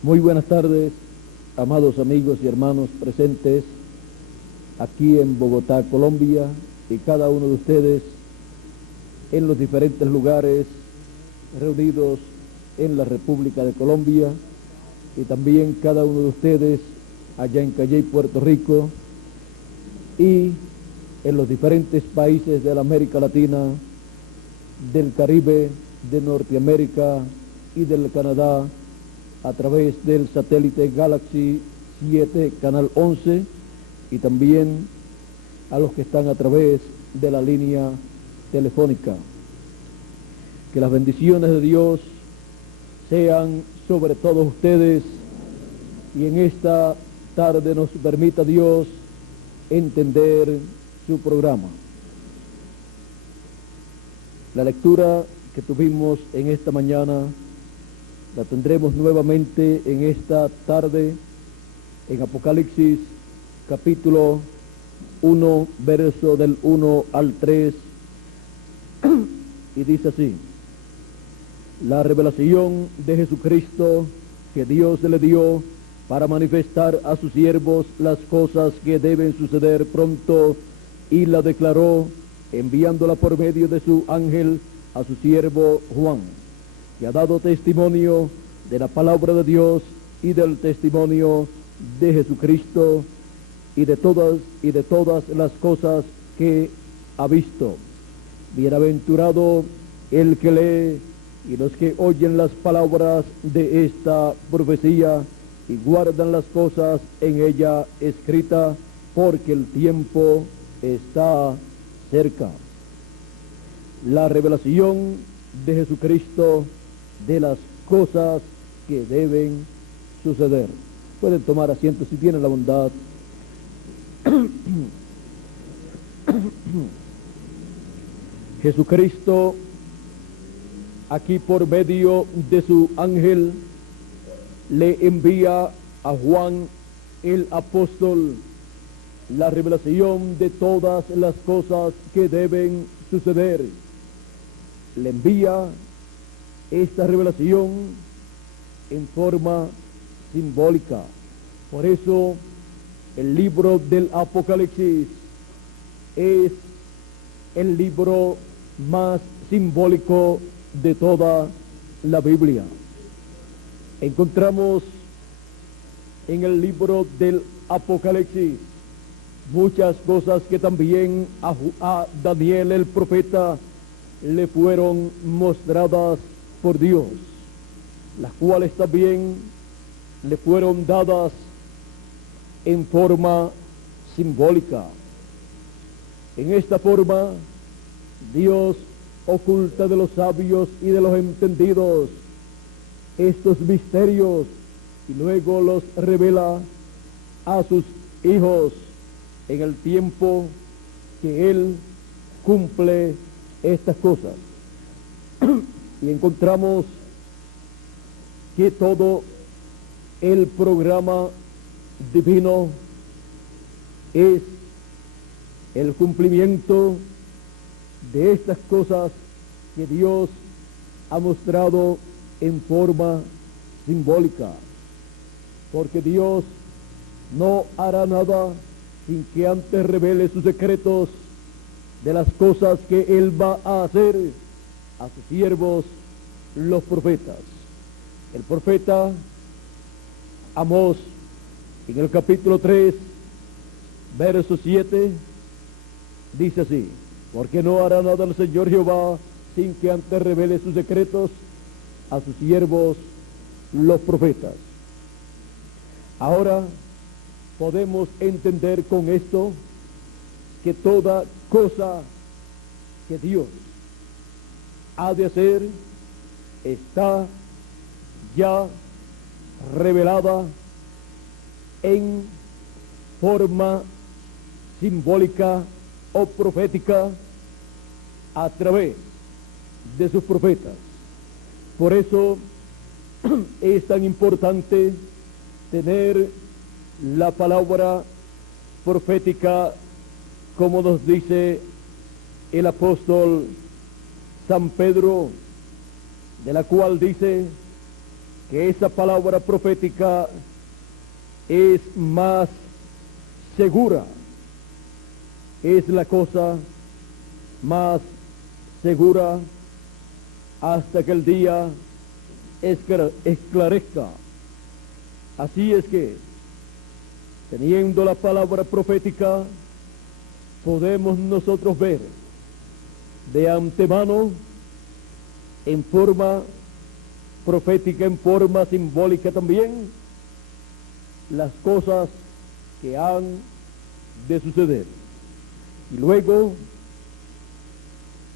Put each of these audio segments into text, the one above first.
Muy buenas tardes, amados amigos y hermanos presentes aquí en Bogotá, Colombia, y cada uno de ustedes en los diferentes lugares reunidos en la República de Colombia, y también cada uno de ustedes allá en Calley, Puerto Rico, y en los diferentes países de la América Latina, del Caribe, de Norteamérica y del Canadá, a través del satélite Galaxy 7, canal 11, y también a los que están a través de la línea telefónica. Que las bendiciones de Dios sean sobre todos ustedes, y en esta tarde nos permita Dios entender su programa. La lectura que tuvimos en esta mañana la tendremos nuevamente en esta tarde en Apocalipsis capítulo 1, verso del 1 al 3, y dice así: la revelación de Jesucristo que Dios le dio para manifestar a sus siervos las cosas que deben suceder pronto, y la declaró enviándola por medio de su ángel a su siervo Juan, que ha dado testimonio de la palabra de Dios y del testimonio de Jesucristo y de todas las cosas que ha visto. Bienaventurado el que lee y los que oyen las palabras de esta profecía y guardan las cosas en ella escritas, porque el tiempo está cerca. La revelación de Jesucristo de las cosas que deben suceder. Pueden tomar asiento si tienen la bondad. Jesucristo, aquí por medio de su ángel, le envía a Juan el apóstol la revelación de todas las cosas que deben suceder. Le envía esta revelación en forma simbólica. Por eso el libro del Apocalipsis es el libro más simbólico de toda la Biblia. Encontramos en el libro del Apocalipsis muchas cosas que también a Daniel el profeta le fueron mostradas por Dios, las cuales también le fueron dadas en forma simbólica. En esta forma, Dios oculta de los sabios y de los entendidos estos misterios y luego los revela a sus hijos en el tiempo que Él cumple estas cosas. Y encontramos que todo el programa divino es el cumplimiento de estas cosas que Dios ha mostrado en forma simbólica, porque Dios no hará nada sin que antes revele sus secretos de las cosas que Él va a hacer a sus siervos, los profetas. El profeta Amós, en el capítulo 3, verso 7, dice así: porque no hará nada el Señor Jehová sin que antes revele sus secretos a sus siervos, los profetas. Ahora podemos entender con esto que toda cosa que Dios ha de hacer está ya revelada en forma simbólica o profética a través de sus profetas. Por eso es tan importante tener la palabra profética, como nos dice el apóstol San Pedro, de la cual dice que esa palabra profética es más segura, es la cosa más segura hasta que el día esclarezca. Así es que, teniendo la palabra profética, podemos nosotros ver de antemano, en forma profética, en forma simbólica también, las cosas que han de suceder. Y luego,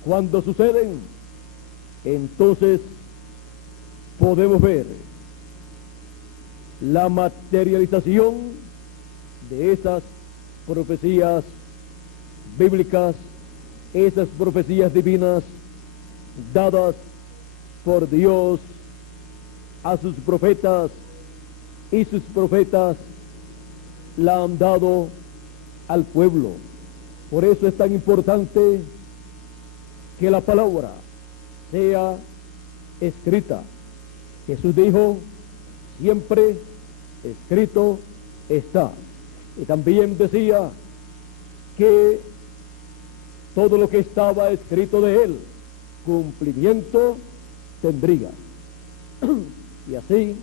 cuando suceden, entonces podemos ver la materialización de esas profecías bíblicas, esas profecías divinas dadas por Dios a sus profetas, y sus profetas la han dado al pueblo. Por eso es tan importante que la palabra sea escrita. Jesús dijo, siempre escrito está. Y también decía que todo lo que estaba escrito de él, cumplimiento tendría. Y así,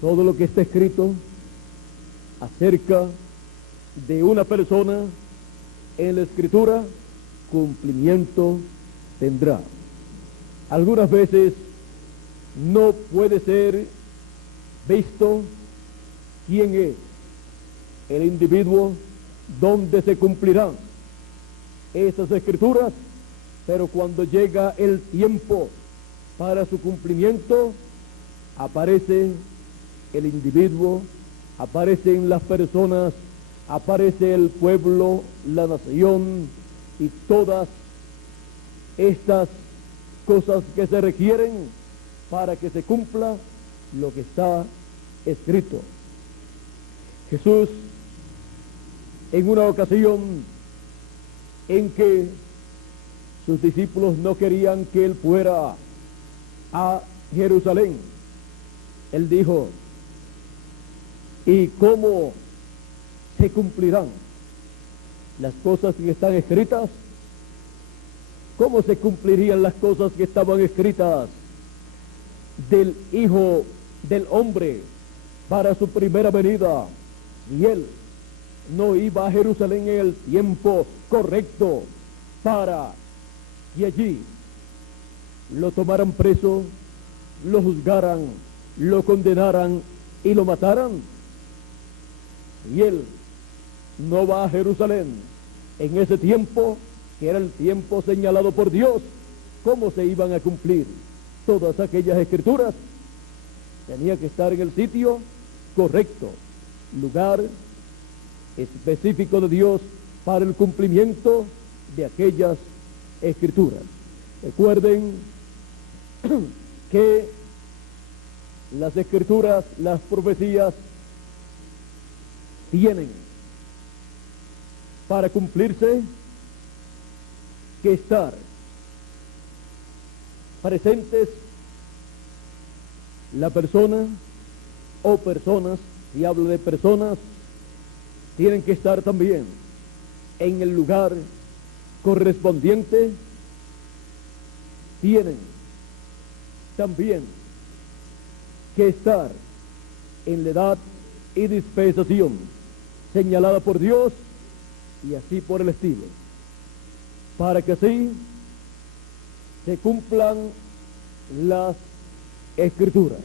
todo lo que está escrito acerca de una persona en la Escritura, cumplimiento tendrá. Algunas veces no puede ser visto quién es el individuo donde se cumplirán esas escrituras, pero cuando llega el tiempo para su cumplimiento, aparece el individuo, aparecen las personas, aparece el pueblo, la nación y todas estas cosas que se requieren para que se cumpla lo que está escrito. Jesús, en una ocasión en que sus discípulos no querían que él fuera a Jerusalén, él dijo, ¿y cómo se cumplirán las cosas que están escritas? ¿Cómo se cumplirían las cosas que estaban escritas del Hijo del Hombre para su primera venida? Y él no iba a Jerusalén en el tiempo correcto para que allí lo tomaran preso, lo juzgaran, lo condenaran y lo mataran. Y él no va a Jerusalén en ese tiempo, que era el tiempo señalado por Dios. ¿Cómo se iban a cumplir todas aquellas escrituras? Tenía que estar en el sitio correcto, lugar específico de Dios para el cumplimiento de aquellas escrituras. Recuerden que las escrituras, las profecías, tienen para cumplirse que estar presentes la persona o personas, si hablo de personas, tienen que estar también en el lugar correspondiente, tienen también que estar en la edad y dispensación señalada por Dios, y así por el estilo, para que así se cumplan las escrituras.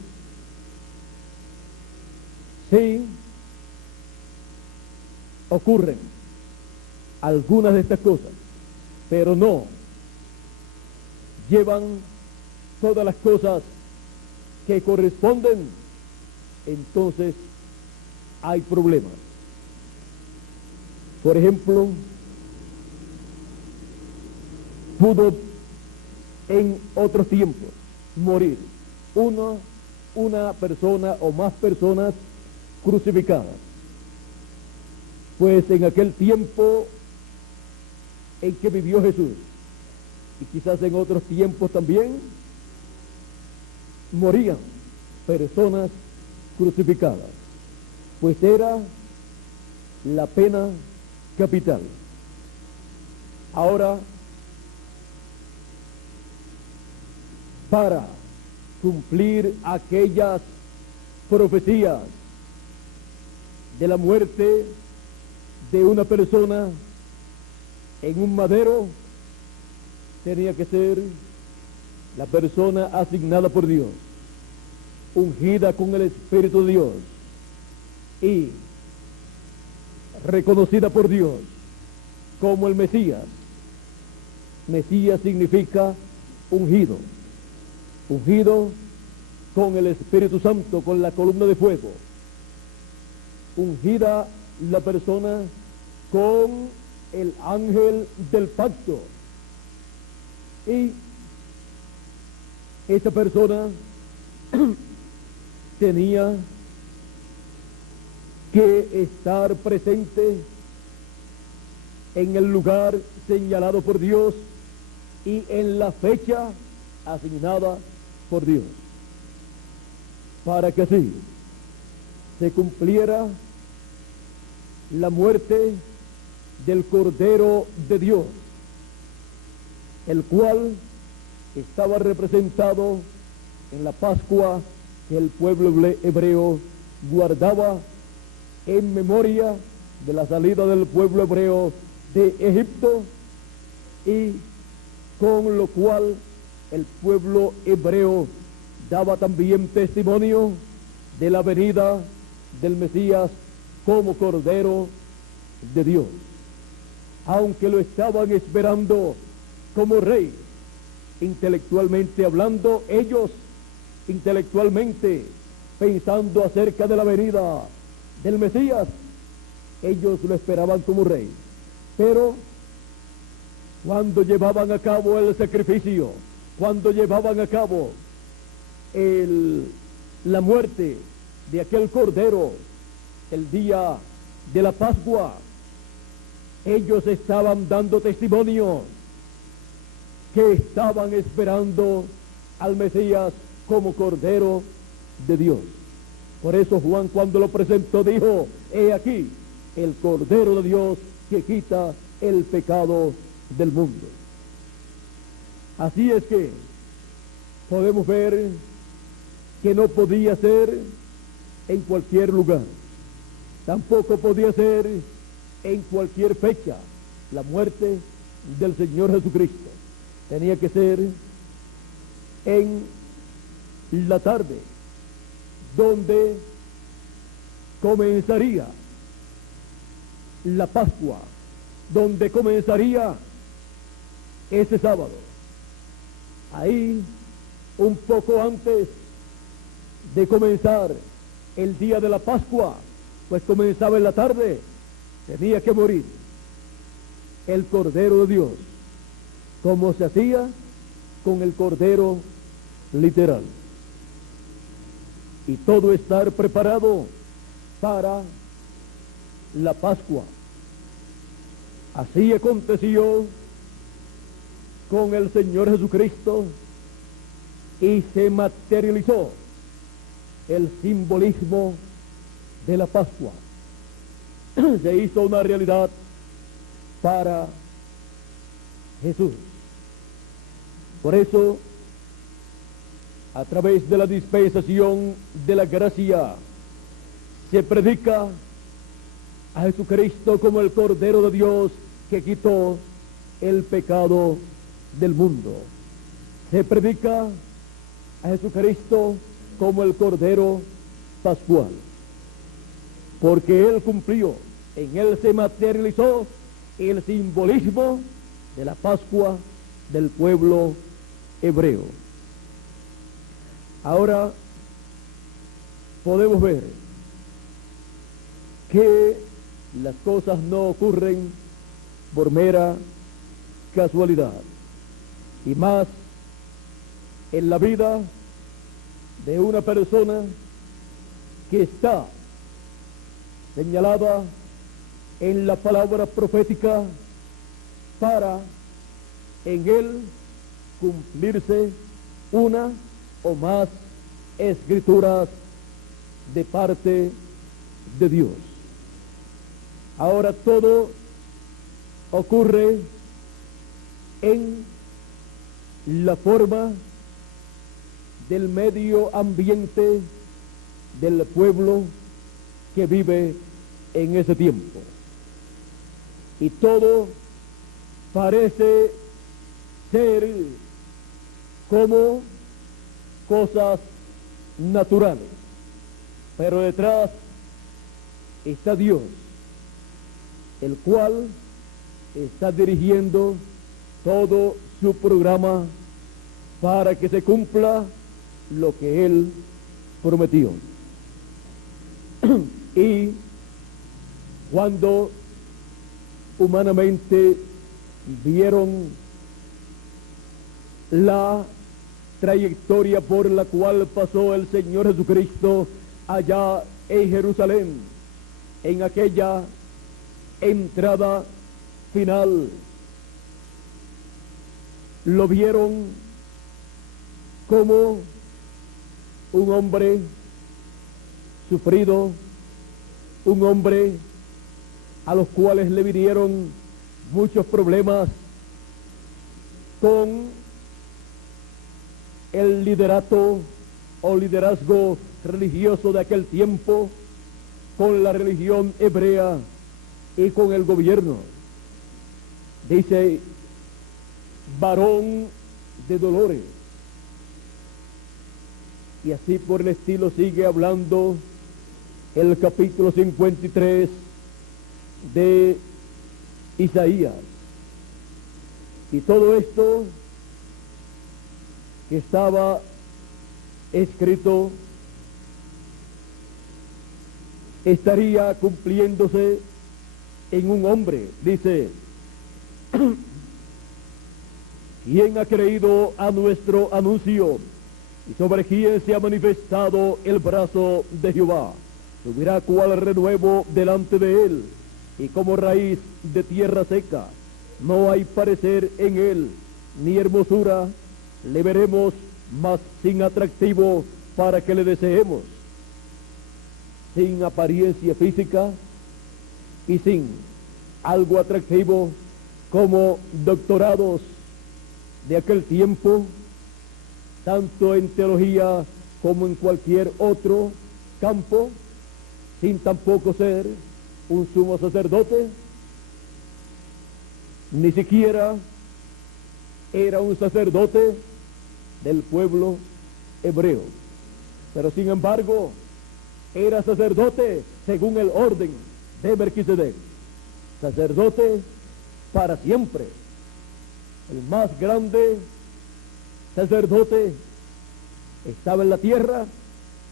Sí ocurren algunas de estas cosas, pero no llevan todas las cosas que corresponden, entonces hay problemas. Por ejemplo, pudo en otros tiempos morir una persona o más personas crucificadas, pues en aquel tiempo en que vivió Jesús, y quizás en otros tiempos también, morían personas crucificadas, pues era la pena capital. Ahora, para cumplir aquellas profecías de la muerte de una persona en un madero, tenía que ser la persona asignada por Dios, ungida con el Espíritu de Dios y reconocida por Dios como el Mesías. Mesías significa ungido, ungido con el Espíritu Santo, con la columna de fuego, ungida la persona con el ángel del pacto, y esa persona tenía que estar presente en el lugar señalado por Dios y en la fecha asignada por Dios, para que así se cumpliera la muerte del Cordero de Dios, el cual estaba representado en la Pascua que el pueblo hebreo guardaba en memoria de la salida del pueblo hebreo de Egipto, y con lo cual el pueblo hebreo daba también testimonio de la venida del Mesías como Cordero de Dios. Aunque lo estaban esperando como rey, intelectualmente hablando, ellos intelectualmente pensando acerca de la venida del Mesías, ellos lo esperaban como rey. Pero cuando llevaban a cabo el sacrificio, cuando llevaban a cabo la muerte de aquel Cordero, el día de la Pascua, ellos estaban dando testimonio que estaban esperando al Mesías como Cordero de Dios. Por eso Juan, cuando lo presentó, dijo: he aquí el Cordero de Dios que quita el pecado del mundo. Así es que podemos ver que no podía ser en cualquier lugar, tampoco podía ser en cualquier fecha la muerte del Señor Jesucristo. Tenía que ser en la tarde, donde comenzaría la Pascua, donde comenzaría ese sábado. Ahí, un poco antes de comenzar el día de la Pascua, pues comenzaba en la tarde, tenía que morir el Cordero de Dios, como se hacía con el Cordero literal, y todo estar preparado para la Pascua. Así aconteció con el Señor Jesucristo y se materializó el simbolismo de la Pascua. Se hizo una realidad para Jesús. Por eso, a través de la dispensación de la gracia, se predica a Jesucristo como el Cordero de Dios que quitó el pecado del mundo. Se predica a Jesucristo como el Cordero Pascual, porque Él cumplió, en Él se materializó el simbolismo de la Pascua del pueblo hebreo. Ahora podemos ver que las cosas no ocurren por mera casualidad, y más en la vida de una persona que está señalada en la palabra profética para en él cumplirse una o más escrituras de parte de Dios. Ahora todo ocurre en la forma del medio ambiente del pueblo que vive en ese tiempo. Y todo parece ser como cosas naturales, pero detrás está Dios, el cual está dirigiendo todo su programa para que se cumpla lo que Él prometió. Y cuando humanamente vieron la trayectoria por la cual pasó el Señor Jesucristo allá en Jerusalén, en aquella entrada final, lo vieron como un hombre sufrido, un hombre a los cuales le vinieron muchos problemas con el liderato o liderazgo religioso de aquel tiempo, con la religión hebrea y con el gobierno. Dice, varón de dolores. Y así por el estilo sigue hablando el capítulo 53 de Isaías. Y todo esto que estaba escrito estaría cumpliéndose en un hombre. Dice, ¿quién ha creído a nuestro anuncio? ¿Y sobre quién se ha manifestado el brazo de Jehová? Subirá cual renuevo delante de él, y como raíz de tierra seca. No hay parecer en él, ni hermosura. Le veremos, mas sin atractivo para que le deseemos. Sin apariencia física y sin algo atractivo como doctorados de aquel tiempo, tanto en teología como en cualquier otro campo, sin tampoco ser un sumo sacerdote, ni siquiera era un sacerdote del pueblo hebreo, pero sin embargo era sacerdote según el orden de Melquisedec, sacerdote para siempre, el más grande sacerdote estaba en la tierra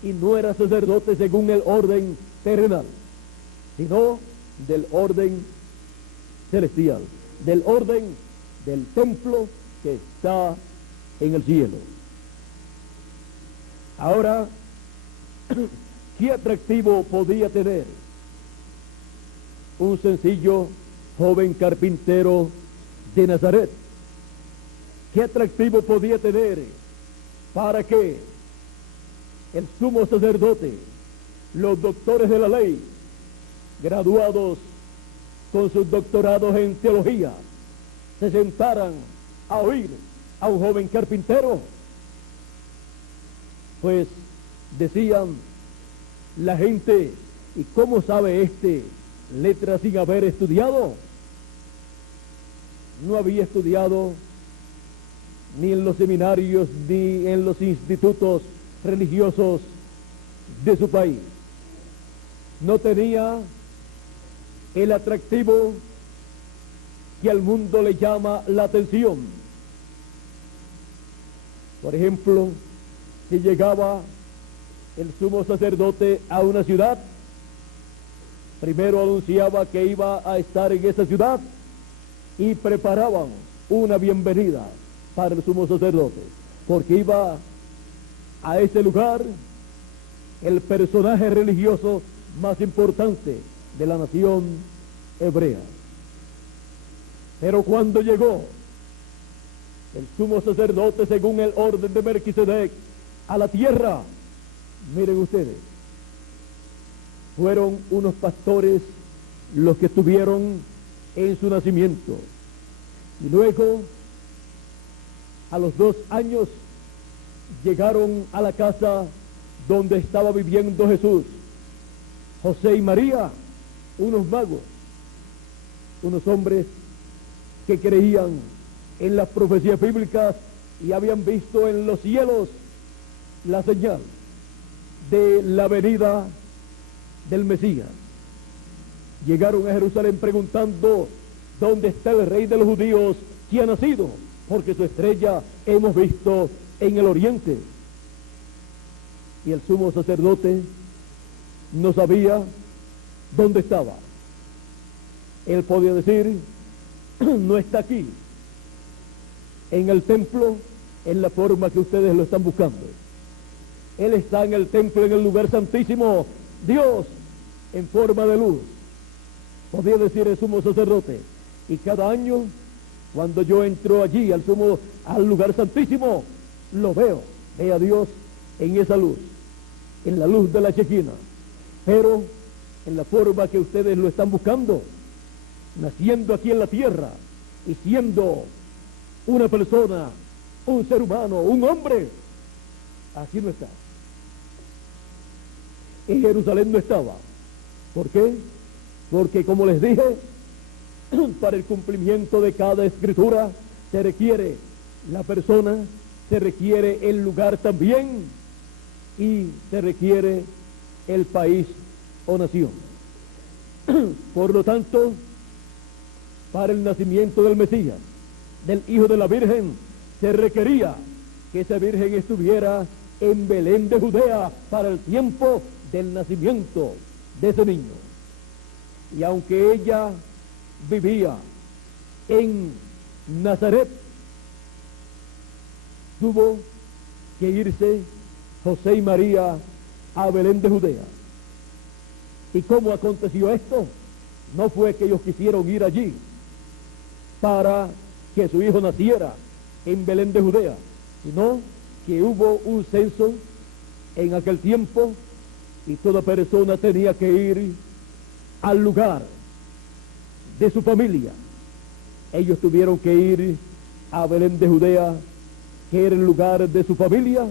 y no era sacerdote según el orden terrenal, sino del orden celestial, del orden del templo que está en el cielo. Ahora, ¿qué atractivo podía tener un sencillo joven carpintero de Nazaret? ¿Qué atractivo podía tener para que el sumo sacerdote, los doctores de la ley, graduados con sus doctorados en teología, se sentaran a oír a un joven carpintero? Pues decían la gente, ¿y cómo sabe este letras sin haber estudiado? No había estudiado ni en los seminarios ni en los institutos religiosos de su país. No tenía el atractivo que al mundo le llama la atención. Por ejemplo, si llegaba el sumo sacerdote a una ciudad, primero anunciaba que iba a estar en esa ciudad y preparaban una bienvenida para el sumo sacerdote, porque iba a ese lugar el personaje religioso más importante de la nación hebrea. Pero cuando llegó el sumo sacerdote según el orden de Melquisedec a la tierra, Miren ustedes, fueron unos pastores los que estuvieron en su nacimiento. Y luego, a los 2 años, llegaron a la casa donde estaba viviendo Jesús. José y María, unos magos, unos hombres que creían en las profecías bíblicas y habían visto en los cielos la señal de la venida del Mesías. Llegaron a Jerusalén preguntando: ¿dónde está el rey de los judíos que ha nacido? Porque su estrella hemos visto en el oriente. Y el sumo sacerdote no sabía dónde estaba. Él podía decir: no está aquí, en el templo, en la forma que ustedes lo están buscando. Él está en el templo, en el lugar santísimo, Dios en forma de luz. Podía decir el sumo sacerdote. Y cada año, cuando yo entro allí al lugar santísimo, lo veo a Dios en esa luz, en la luz de la Shequina, pero en la forma que ustedes lo están buscando, naciendo aquí en la tierra y siendo una persona, un ser humano, un hombre. Así no está. En Jerusalén no estaba. ¿Por qué? Porque, como les dije, para el cumplimiento de cada escritura se requiere la persona, se requiere el lugar también, y se requiere el país o nación. Por lo tanto, para el nacimiento del Mesías, del Hijo de la Virgen, se requería que esa Virgen estuviera en Belén de Judea para el tiempo del nacimiento de ese niño. Y aunque ella vivía en Nazaret, tuvo que irse José y María a Belén de Judea. ¿Y cómo aconteció esto? No fue que ellos quisieron ir allí para que su hijo naciera en Belén de Judea, sino que hubo un censo en aquel tiempo y toda persona tenía que ir al lugar de su familia. Ellos tuvieron que ir a Belén de Judea, que era el lugar de su familia,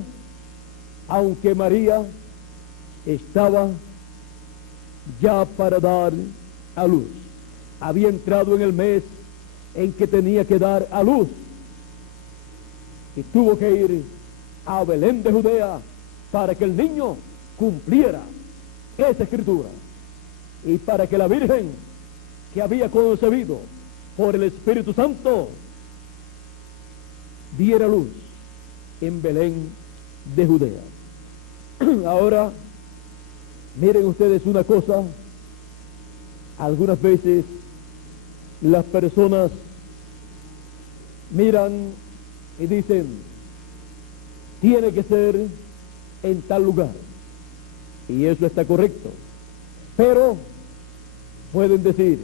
aunque María estaba ya para dar a luz. Había entrado en el mes en que tenía que dar a luz y tuvo que ir a Belén de Judea para que el niño cumpliera esa escritura y para que la Virgen, que había concebido por el Espíritu Santo, diera luz en Belén de Judea. Ahora, miren ustedes una cosa. Algunas veces las personas miran y dicen: tiene que ser en tal lugar, y eso está correcto, pero pueden decir: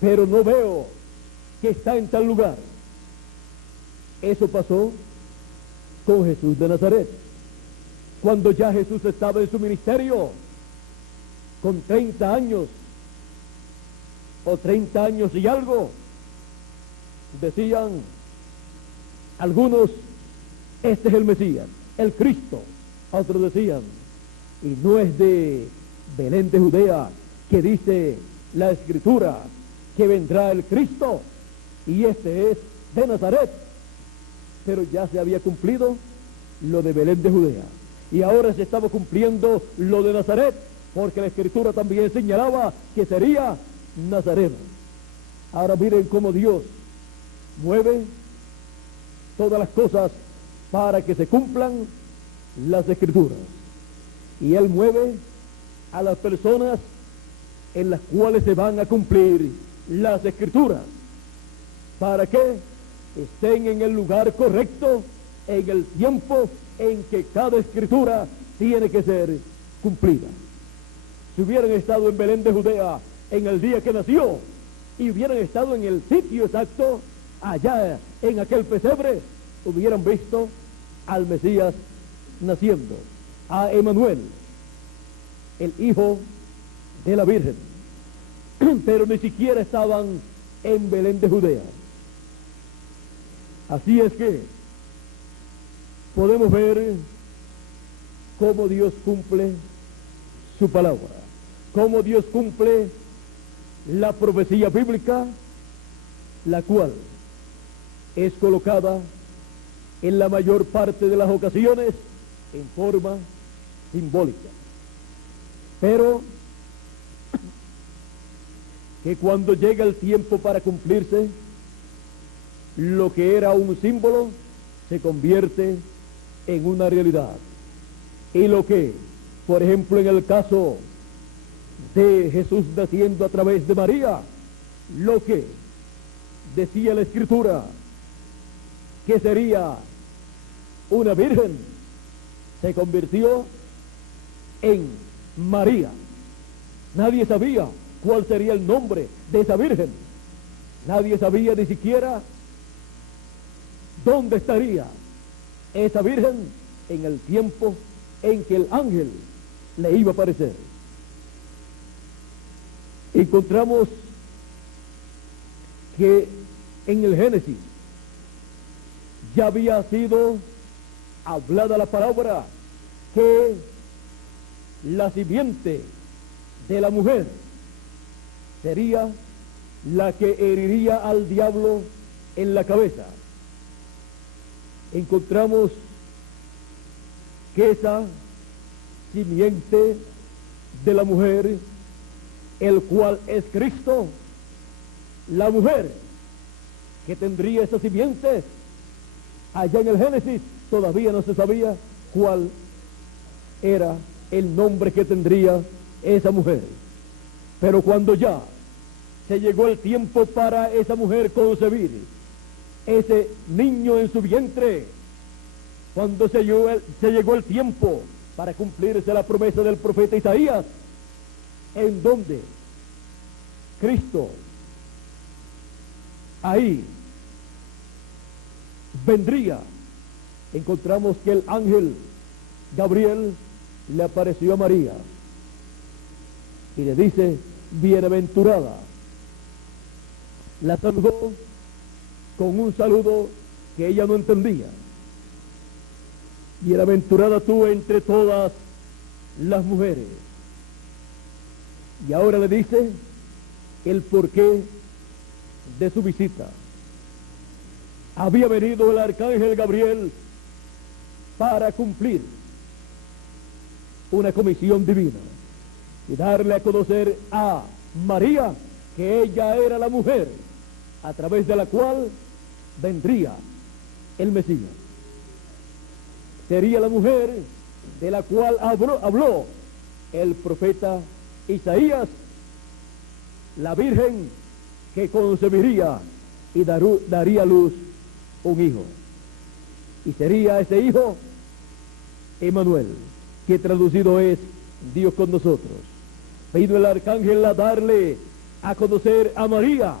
pero no veo que está en tal lugar. Eso pasó con Jesús de Nazaret. Cuando ya Jesús estaba en su ministerio, con 30 años, o 30 años y algo, decían algunos: este es el Mesías, el Cristo. Otros decían: y no es de Belén de Judea, que dice la Escritura que vendrá el Cristo, y este es de Nazaret. Pero ya se había cumplido lo de Belén de Judea, y ahora se estaba cumpliendo lo de Nazaret, porque la Escritura también señalaba que sería nazareno. Ahora miren cómo Dios mueve todas las cosas para que se cumplan las Escrituras, y Él mueve a las personas en las cuales se van a cumplir las Escrituras, para que estén en el lugar correcto, en el tiempo en que cada Escritura tiene que ser cumplida. Si hubieran estado en Belén de Judea en el día que nació, y hubieran estado en el sitio exacto, allá en aquel pesebre, hubieran visto al Mesías naciendo. a Emanuel, el hijo de la Virgen, pero ni siquiera estaban en Belén de Judea. Así es que podemos ver cómo Dios cumple su palabra, cómo Dios cumple la profecía bíblica, la cual es colocada en la mayor parte de las ocasiones en forma simbólica. Pero que cuando llega el tiempo para cumplirse, lo que era un símbolo se convierte en una realidad. Y lo que, por ejemplo, en el caso de Jesús naciendo a través de María, lo que decía la Escritura que sería una virgen, se convirtió en María. Nadie sabía cuál sería el nombre de esa virgen. Nadie sabía ni siquiera dónde estaría esa virgen en el tiempo en que el ángel le iba a aparecer. Encontramos que en el Génesis ya había sido hablada la palabra que la simiente de la mujer sería la que heriría al diablo en la cabeza. Encontramos que esa simiente de la mujer, el cual es Cristo, la mujer que tendría esa simiente, allá en el Génesis todavía no se sabía cuál era el nombre que tendría esa mujer. Pero cuando ya se llegó el tiempo para esa mujer concebir ese niño en su vientre, cuando se llegó el tiempo para cumplirse la promesa del profeta Isaías, en donde Cristo ahí vendría, encontramos que el ángel Gabriel le apareció a María y le dice: bienaventurada. La saludó con un saludo que ella no entendía. Bienaventurada tú entre todas las mujeres. Y ahora le dice el porqué de su visita. Había venido el arcángel Gabriel para cumplir una comisión divina y darle a conocer a María que ella era la mujer a través de la cual vendría el Mesías. Sería la mujer de la cual habló el profeta Isaías, la virgen que concebiría y daría a luz un hijo. Y sería ese hijo Emanuel, que traducido es Dios con nosotros. Vino el arcángel a darle a conocer a María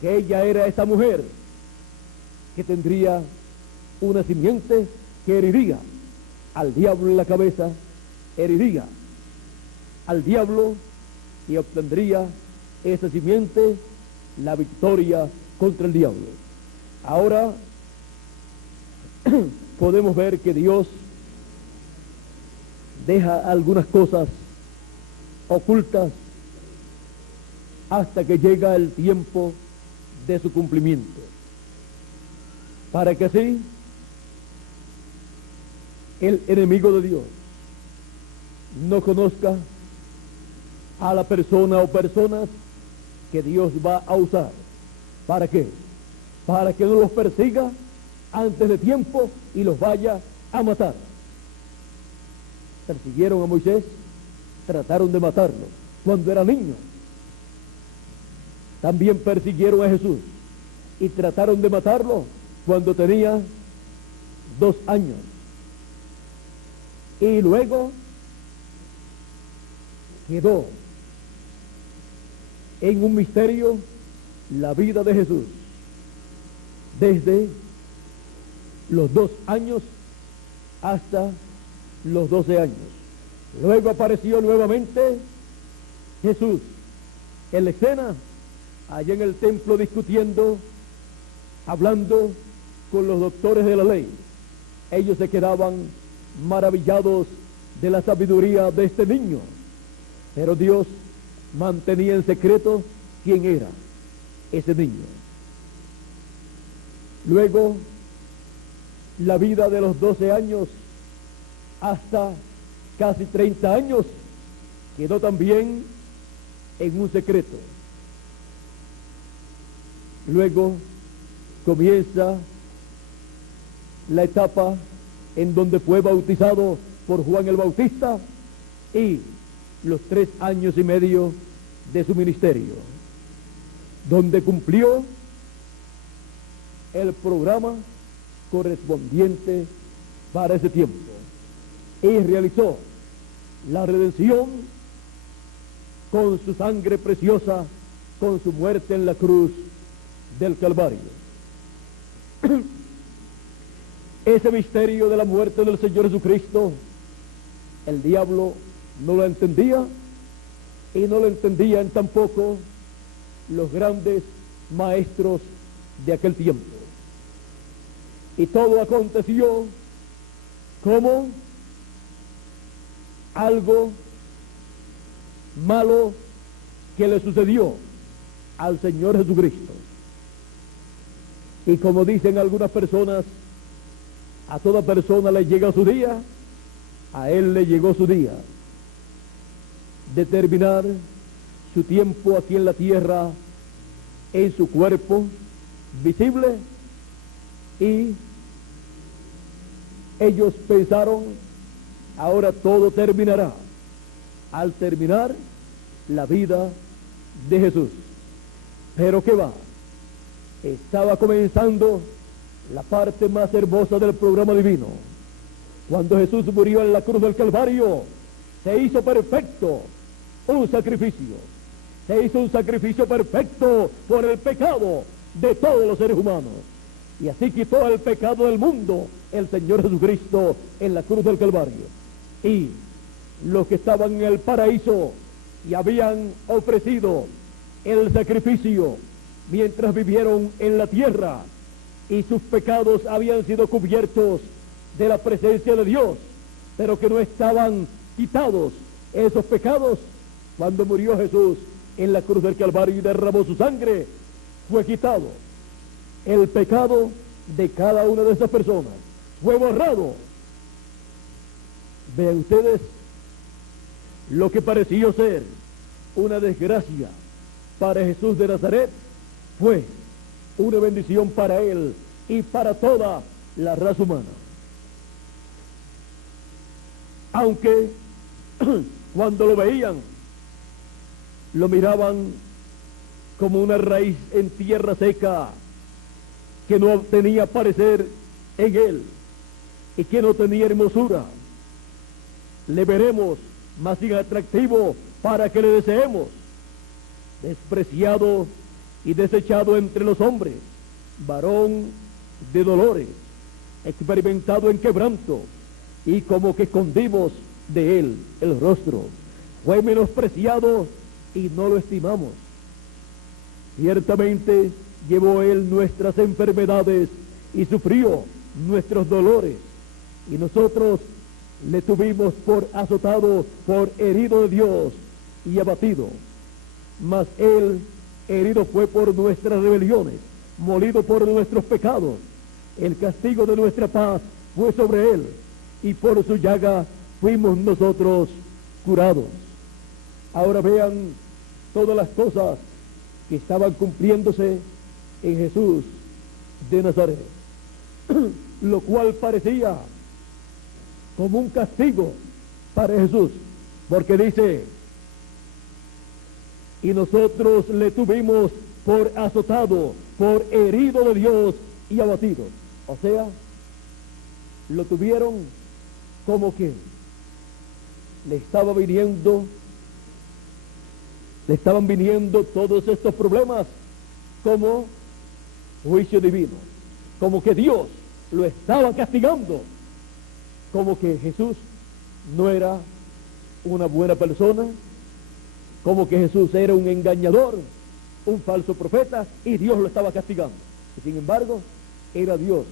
que ella era esa mujer que tendría una simiente que heriría al diablo en la cabeza, heriría al diablo y obtendría esa simiente la victoria contra el diablo. Ahora podemos ver que Dios deja algunas cosas ocultas hasta que llega el tiempo de su cumplimiento, para que así el enemigo de Dios no conozca a la persona o personas que Dios va a usar. ¿Para qué? Para que no los persiga antes de tiempo y los vaya a matar. Persiguieron a Moisés, trataron de matarlo cuando era niño. También persiguieron a Jesús y trataron de matarlo cuando tenía 2 años. Y luego quedó en un misterio la vida de Jesús desde los 2 años hasta los 12 años. Luego apareció nuevamente Jesús en la escena, allá en el templo discutiendo, hablando con los doctores de la ley. Ellos se quedaban maravillados de la sabiduría de este niño, pero Dios mantenía en secreto quién era ese niño. Luego, la vida de los 12 años hasta casi 30 años quedó también en un secreto. Luego comienza la etapa en donde fue bautizado por Juan el Bautista y los 3 años y medio de su ministerio, donde cumplió el programa correspondiente para ese tiempo y realizó la redención con su sangre preciosa, con su muerte en la cruz del Calvario. Ese misterio de la muerte del Señor Jesucristo, el diablo no lo entendía y no lo entendían tampoco los grandes maestros de aquel tiempo. Y todo aconteció como algo malo que le sucedió al Señor Jesucristo. Y como dicen algunas personas, a toda persona le llega su día, a él le llegó su día de terminar su tiempo aquí en la tierra en su cuerpo visible, y ellos pensaron, ahora todo terminará al terminar la vida de Jesús. Pero ¿qué va? Estaba comenzando la parte más hermosa del programa divino. Cuando Jesús murió en la cruz del Calvario, se hizo perfecto un sacrificio. Se hizo un sacrificio perfecto por el pecado de todos los seres humanos. Y así quitó el pecado del mundo el Señor Jesucristo en la cruz del Calvario. Y los que estaban en el paraíso y habían ofrecido el sacrificio mientras vivieron en la tierra, y sus pecados habían sido cubiertos de la presencia de Dios, pero que no estaban quitados esos pecados, cuando murió Jesús en la cruz del Calvario y derramó su sangre, fue quitado el pecado de cada una de esas personas, fue borrado. Vean ustedes, lo que pareció ser una desgracia para Jesús de Nazaret fue una bendición para él y para toda la raza humana. Aunque cuando lo veían, lo miraban como una raíz en tierra seca que no tenía parecer en él y que no tenía hermosura. Le veremos más sin atractivo para que le deseemos, despreciado y desechado entre los hombres, varón de dolores, experimentado en quebranto, y como que escondimos de él el rostro. Fue menospreciado y no lo estimamos. Ciertamente llevó él nuestras enfermedades y sufrió nuestros dolores, y nosotros le tuvimos por azotado, por herido de Dios y abatido. Mas él herido fue por nuestras rebeliones, molido por nuestros pecados. El castigo de nuestra paz fue sobre él, y por su llaga fuimos nosotros curados. Ahora vean todas las cosas que estaban cumpliéndose en Jesús de Nazaret, lo cual parecía como un castigo para Jesús, porque dice, y nosotros le tuvimos por azotado, por herido de Dios y abatido. O sea, lo tuvieron como que le estaban viniendo todos estos problemas como juicio divino, como que Dios lo estaba castigando, como que Jesús no era una buena persona, como que Jesús era un engañador, un falso profeta, y Dios lo estaba castigando. Y sin embargo, era Dios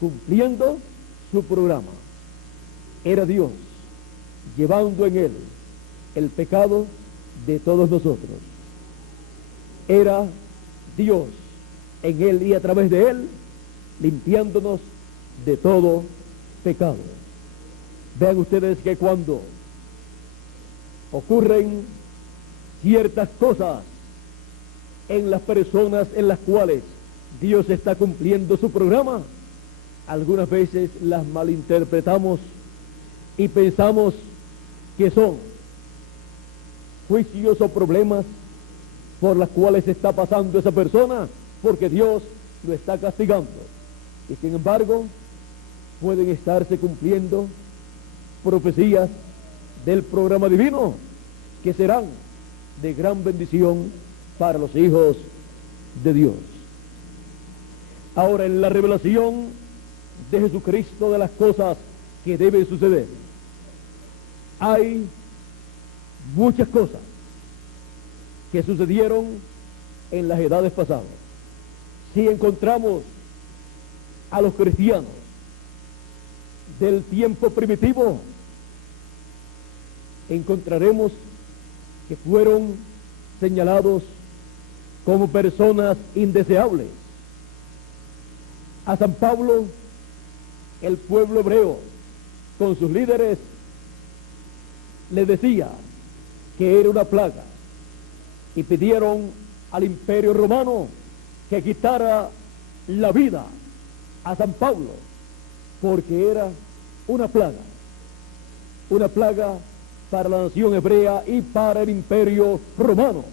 cumpliendo su programa. Era Dios llevando en él el pecado de todos nosotros. Era Dios en él y a través de él limpiándonos de todo pecado. Vean ustedes que cuando ocurren ciertas cosas en las personas en las cuales Dios está cumpliendo su programa, algunas veces las malinterpretamos y pensamos que son juicios o problemas por las cuales está pasando esa persona porque Dios lo está castigando. Y sin embargo, pueden estarse cumpliendo profecías del programa divino que serán de gran bendición para los hijos de Dios. Ahora, en la revelación de Jesucristo de las cosas que deben suceder, hay muchas cosas que sucedieron en las edades pasadas. Si encontramos a los cristianos del tiempo primitivo, encontraremos que fueron señalados como personas indeseables. A San Pablo, el pueblo hebreo, con sus líderes, le decía que era una plaga y pidieron al imperio romano que quitara la vida a San Pablo porque era una plaga para la nación hebrea y para el imperio romano.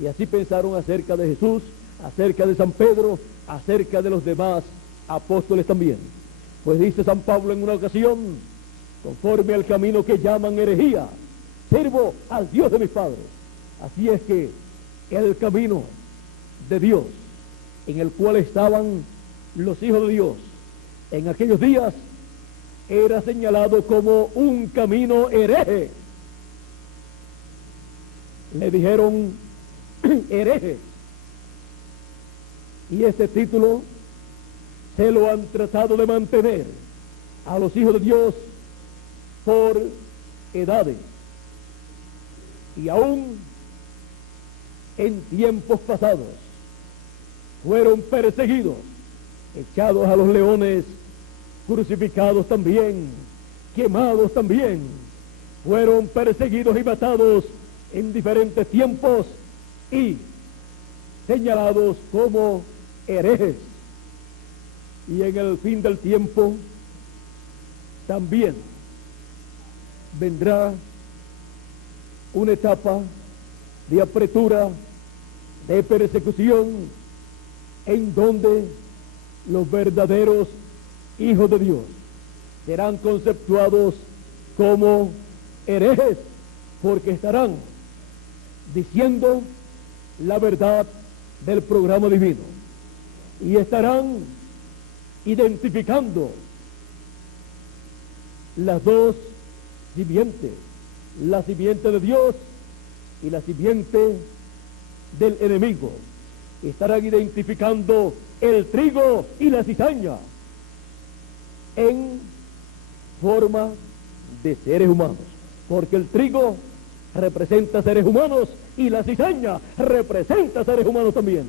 Y así pensaron acerca de Jesús, acerca de San Pedro, acerca de los demás apóstoles también. Pues dice San Pablo en una ocasión, conforme al camino que llaman herejía, sirvo al Dios de mis padres. Así es que el camino de Dios, en el cual estaban los hijos de Dios, en aquellos días era señalado como un camino hereje. Le dijeron hereje. Y este título se lo han tratado de mantener a los hijos de Dios por edades. Y aún en tiempos pasados fueron perseguidos, echados a los leones, crucificados también, quemados también. Fueron perseguidos y matados en diferentes tiempos y señalados como herejes. Y en el fin del tiempo también vendrá una etapa de apretura, de persecución, en donde los verdaderos hijos de Dios serán conceptuados como herejes, porque estarán diciendo la verdad del programa divino y estarán identificando las dos simientes, la simiente de Dios y la simiente del enemigo. Estarán identificando el trigo y la cizaña en forma de seres humanos, porque el trigo representa seres humanos y la cizaña representa seres humanos también.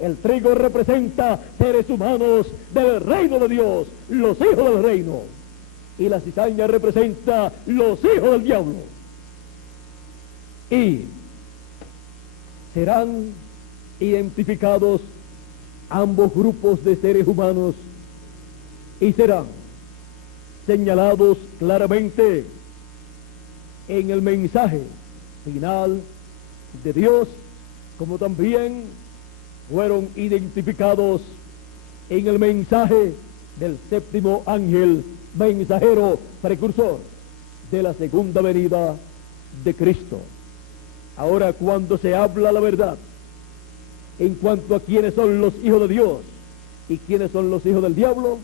El trigo representa seres humanos del reino de Dios, los hijos del reino, y la cizaña representa los hijos del diablo. Y serán identificados ambos grupos de seres humanos y serán señalados claramente en el mensaje final de Dios, como también fueron identificados en el mensaje del séptimo ángel mensajero precursor de la segunda venida de Cristo. Ahora, cuando se habla la verdad en cuanto a quiénes son los hijos de Dios y quiénes son los hijos del diablo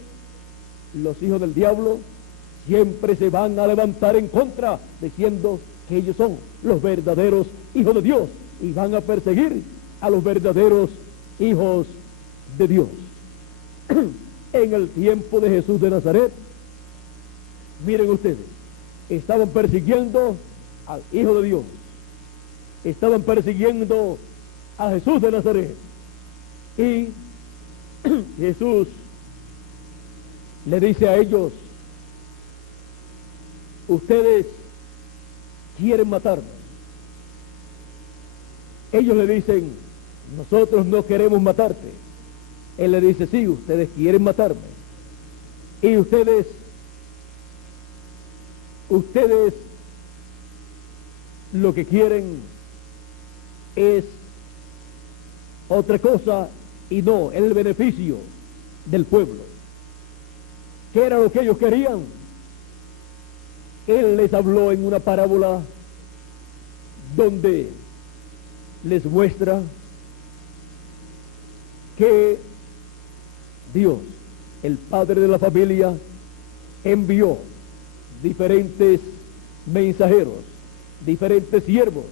siempre se van a levantar en contra, diciendo que ellos son los verdaderos hijos de Dios y van a perseguir a los verdaderos hijos de Dios. En el tiempo de Jesús de Nazaret, miren ustedes, estaban persiguiendo al Hijo de Dios, estaban persiguiendo a Jesús de Nazaret, y Jesús le dice a ellos: ustedes quieren matarme. Ellos le dicen: nosotros no queremos matarte. Él le dice: sí, ustedes quieren matarme. Y ustedes lo que quieren es otra cosa y no el beneficio del pueblo. ¿Qué era lo que ellos querían? Él les habló en una parábola donde les muestra que Dios, el Padre de la familia, envió diferentes mensajeros, diferentes siervos,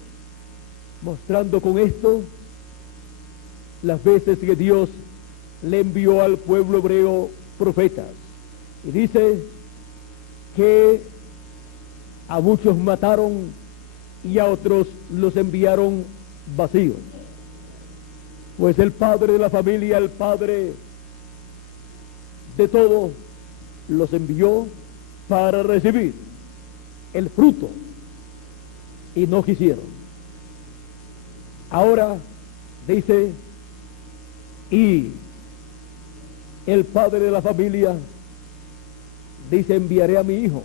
mostrando con esto las veces que Dios le envió al pueblo hebreo profetas. Y dice que a muchos mataron y a otros los enviaron vacíos. Pues el Padre de la familia, el Padre de todo, los envió para recibir el fruto y no quisieron. Ahora dice: y el Padre de la familia dice: enviaré a mi hijo,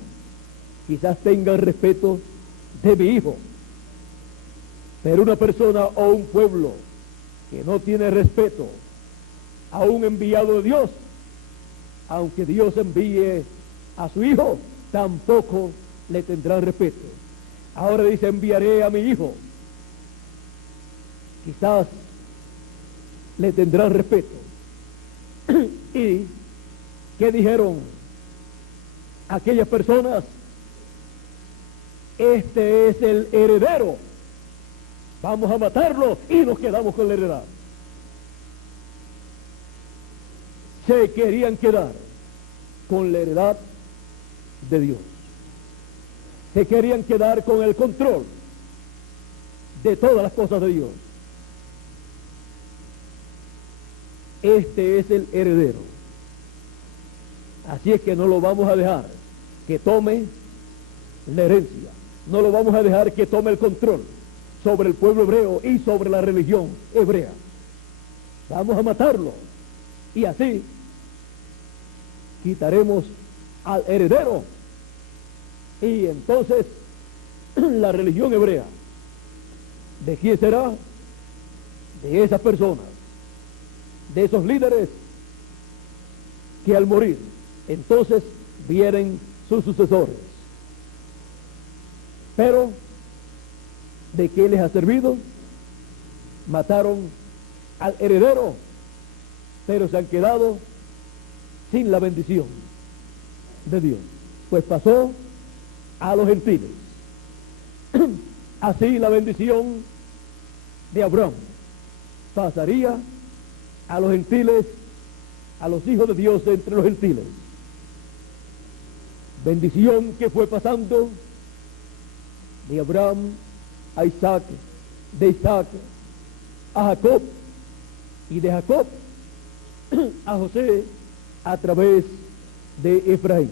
quizás tenga el respeto de mi hijo. Pero una persona o un pueblo que no tiene respeto a un enviado de Dios, aunque Dios envíe a su hijo, tampoco le tendrán respeto. Ahora dice: enviaré a mi hijo, quizás le tendrán respeto. ¿Y qué dijeron aquellas personas? Este es el heredero, vamos a matarlo y nos quedamos con la heredad. Se querían quedar con la heredad de Dios, se querían quedar con el control de todas las cosas de Dios. Este es el heredero, así es que no lo vamos a dejar que tome la herencia, no lo vamos a dejar que tome el control sobre el pueblo hebreo y sobre la religión hebrea. Vamos a matarlo y así quitaremos al heredero, y entonces la religión hebrea, ¿de quién será? De esas personas, de esos líderes que al morir entonces vienen sus sucesores. Pero ¿de qué les ha servido? Mataron al heredero, pero se han quedado sin la bendición de Dios, pues pasó a los gentiles. Así la bendición de Abraham pasaría a los gentiles, a los hijos de Dios entre los gentiles. Bendición que fue pasando de Abraham a Isaac, de Isaac a Jacob, y de Jacob a José a través de Efraín.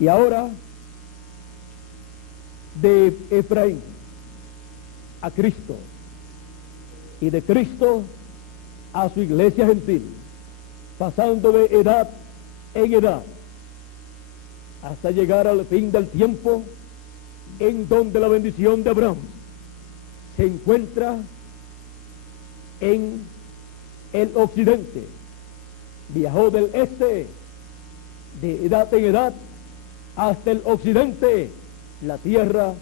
Y ahora de Efraín a Cristo, y de Cristo a su iglesia gentil, pasando de edad en edad hasta llegar al fin del tiempo, en donde la bendición de Abraham se encuentra en el occidente, viajó del este de edad en edad hasta el occidente, la tierra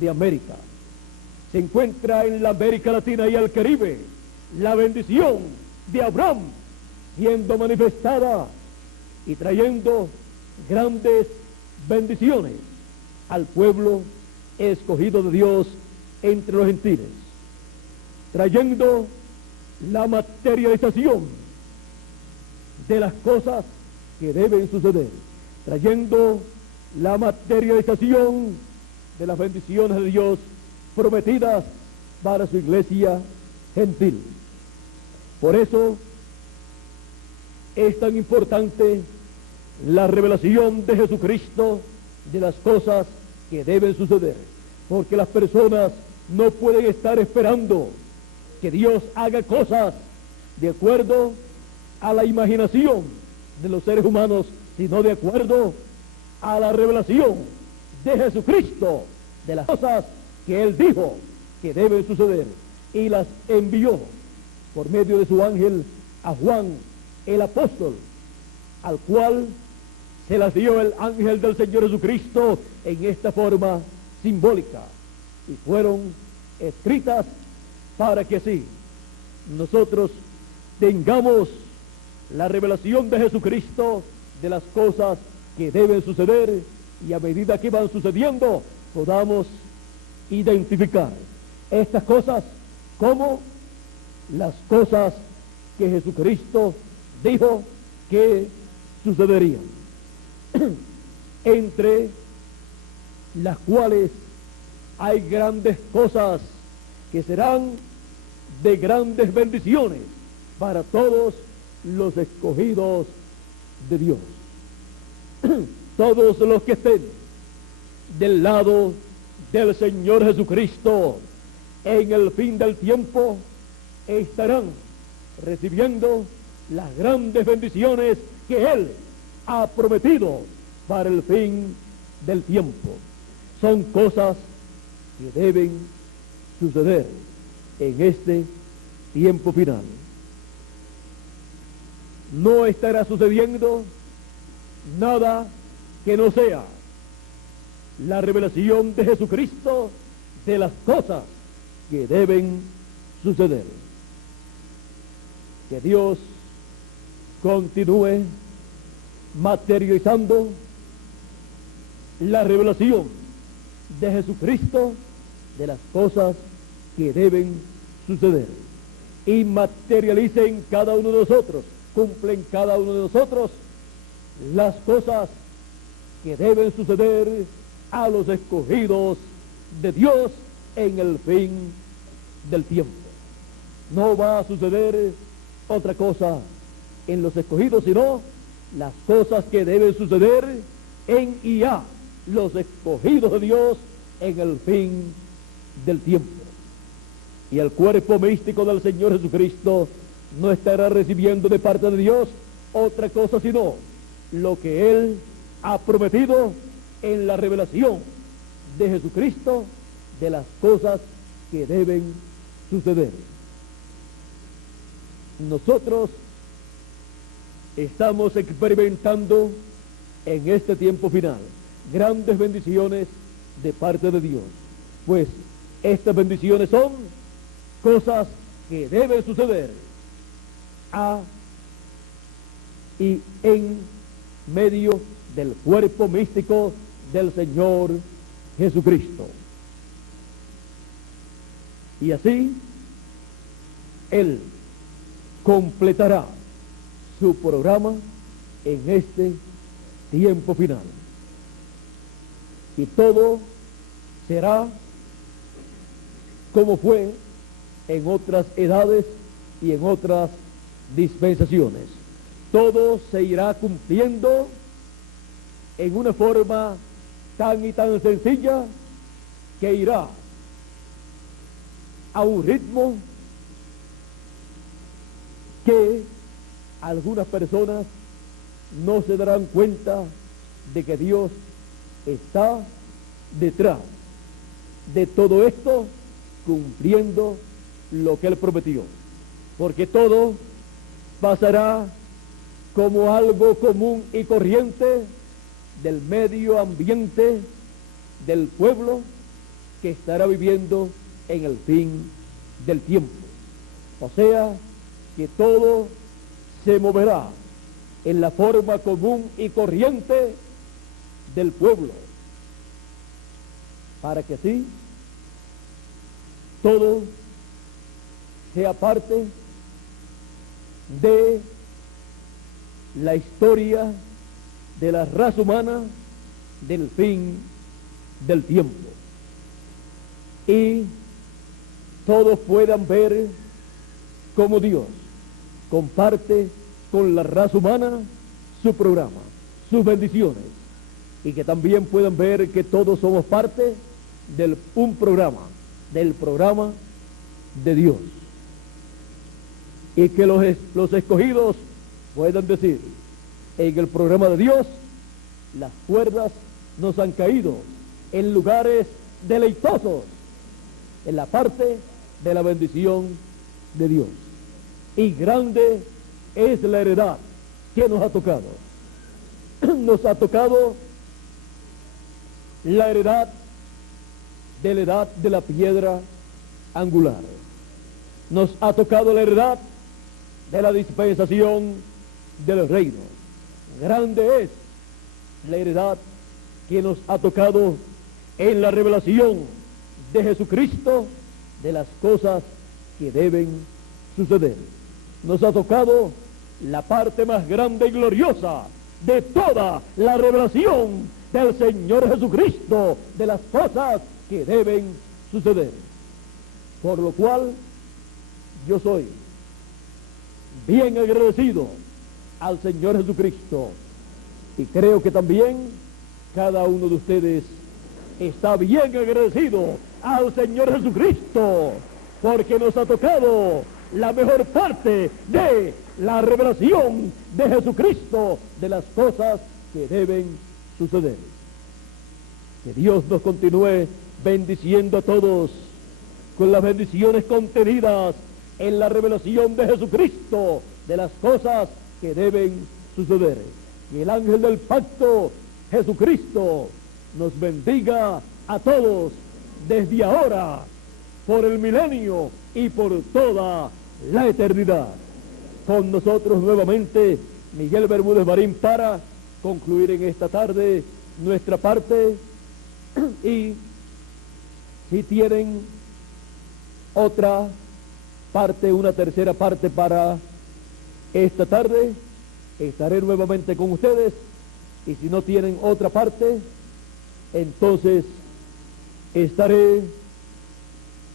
de América. Se encuentra en la América Latina y el Caribe la bendición de Abraham siendo manifestada y trayendo grandes bendiciones al pueblo escogido de Dios entre los gentiles, trayendo la materialización de las cosas que deben suceder, trayendo la materialización de las bendiciones de Dios prometidas para su iglesia gentil. Por eso es tan importante la revelación de Jesucristo de las cosas que deben suceder, porque las personas no pueden estar esperando que Dios haga cosas de acuerdo a la imaginación de los seres humanos, sino de acuerdo a la revelación de Jesucristo de las cosas que Él dijo que deben suceder, y las envió por medio de su ángel a Juan el apóstol, al cual se las dio el ángel del Señor Jesucristo en esta forma simbólica, y fueron escritas para que así nosotros tengamos la revelación de Jesucristo de las cosas que deben suceder, y a medida que van sucediendo podamos identificar estas cosas como las cosas que Jesucristo dijo que sucederían, entre las cuales hay grandes cosas que serán de grandes bendiciones para todos los escogidos de Dios. Todos los que estén del lado del Señor Jesucristo en el fin del tiempo estarán recibiendo las grandes bendiciones que Él ha prometido para el fin del tiempo. Son cosas que deben suceder en este tiempo final. No estará sucediendo nada que no sea la revelación de Jesucristo de las cosas que deben suceder. Que Dios continúe materializando la revelación de Jesucristo de las cosas que deben suceder, y materialice en cada uno de nosotros, cumple en cada uno de nosotros las cosas que deben suceder a los escogidos de Dios en el fin del tiempo. No va a suceder otra cosa en los escogidos, sino las cosas que deben suceder en y a los escogidos de Dios en el fin del tiempo. Y el cuerpo místico del Señor Jesucristo no estará recibiendo de parte de Dios otra cosa sino lo que Él ha prometido en la revelación de Jesucristo de las cosas que deben suceder. Nosotros estamos experimentando en este tiempo final grandes bendiciones de parte de Dios, pues estas bendiciones son cosas que deben suceder a y en medio del cuerpo místico del Señor Jesucristo. Y así Él completará su programa en este tiempo final. Y todo será como fue en otras edades y en otras dispensaciones. Todo se irá cumpliendo en una forma tan y tan sencilla que irá a un ritmo que algunas personas no se darán cuenta de que Dios está detrás de todo esto, cumpliendo lo que Él prometió, porque todo pasará como algo común y corriente del medio ambiente del pueblo que estará viviendo en el fin del tiempo. O sea, que todo se moverá en la forma común y corriente del pueblo, para que así todo sea parte de la historia de la raza humana del fin del tiempo, y todos puedan ver cómo Dios comparte con la raza humana su programa, sus bendiciones, y que también puedan ver que todos somos parte del programa de Dios, y que los escogidos puedan decir: en el programa de Dios las cuerdas nos han caído en lugares deleitosos, en la parte de la bendición de Dios, y grande es la heredad que nos ha tocado. Nos ha tocado la heredad de la piedra angular. Nos ha tocado la heredad de la dispensación del reino. Grande es la heredad que nos ha tocado en la revelación de Jesucristo de las cosas que deben suceder. Nos ha tocado la parte más grande y gloriosa de toda la revelación del Señor Jesucristo de las cosas que deben suceder. Por lo cual yo soy bien agradecido al Señor Jesucristo, y creo que también cada uno de ustedes está bien agradecido al Señor Jesucristo, porque nos ha tocado la mejor parte de la revelación de Jesucristo de las cosas que deben suceder. Que Dios nos continúe bendiciendo a todos con las bendiciones contenidas en la revelación de Jesucristo de las cosas que deben suceder. Y el ángel del pacto, Jesucristo, nos bendiga a todos desde ahora, por el milenio y por toda la eternidad. Con nosotros nuevamente Miguel Bermúdez Marín para concluir en esta tarde nuestra parte, y si tienen otra parte, una tercera parte para esta tarde, estaré nuevamente con ustedes, y si no tienen otra parte, entonces estaré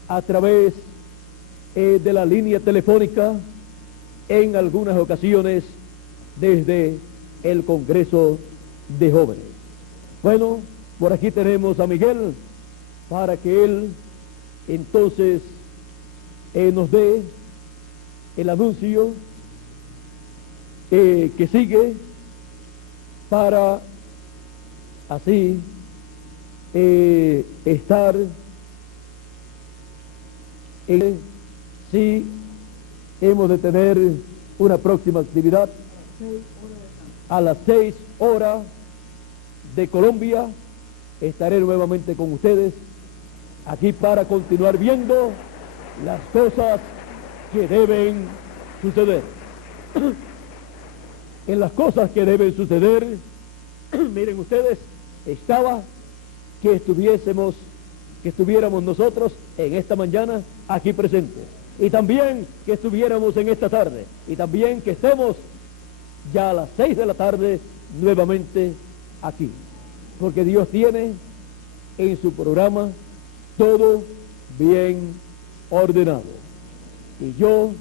a través de la línea telefónica en algunas ocasiones desde el Congreso de Jóvenes. Bueno, por aquí tenemos a Miguel para que él entonces nos dé el anuncio que sigue, para así estar si hemos de tener una próxima actividad a las 6 horas de Colombia. Estaré nuevamente con ustedes aquí para continuar viendo las cosas que deben suceder. En las cosas que deben suceder, miren ustedes, estaba que estuviéramos nosotros en esta mañana aquí presentes, y también que estuviéramos en esta tarde, y también que estemos ya a las 6 de la tarde nuevamente aquí, porque Dios tiene en su programa todo bien ordenado, y yo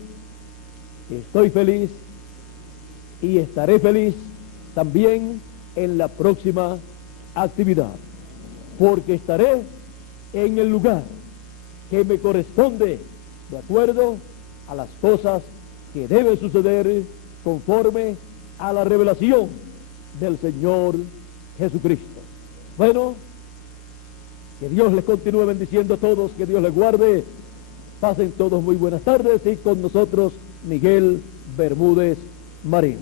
estoy feliz y estaré feliz también en la próxima actividad, porque estaré en el lugar que me corresponde de acuerdo a las cosas que deben suceder conforme a la revelación del Señor Jesucristo. Bueno, que Dios les continúe bendiciendo a todos, que Dios les guarde. Pasen todos muy buenas tardes, y con nosotros Miguel Bermúdez Marín.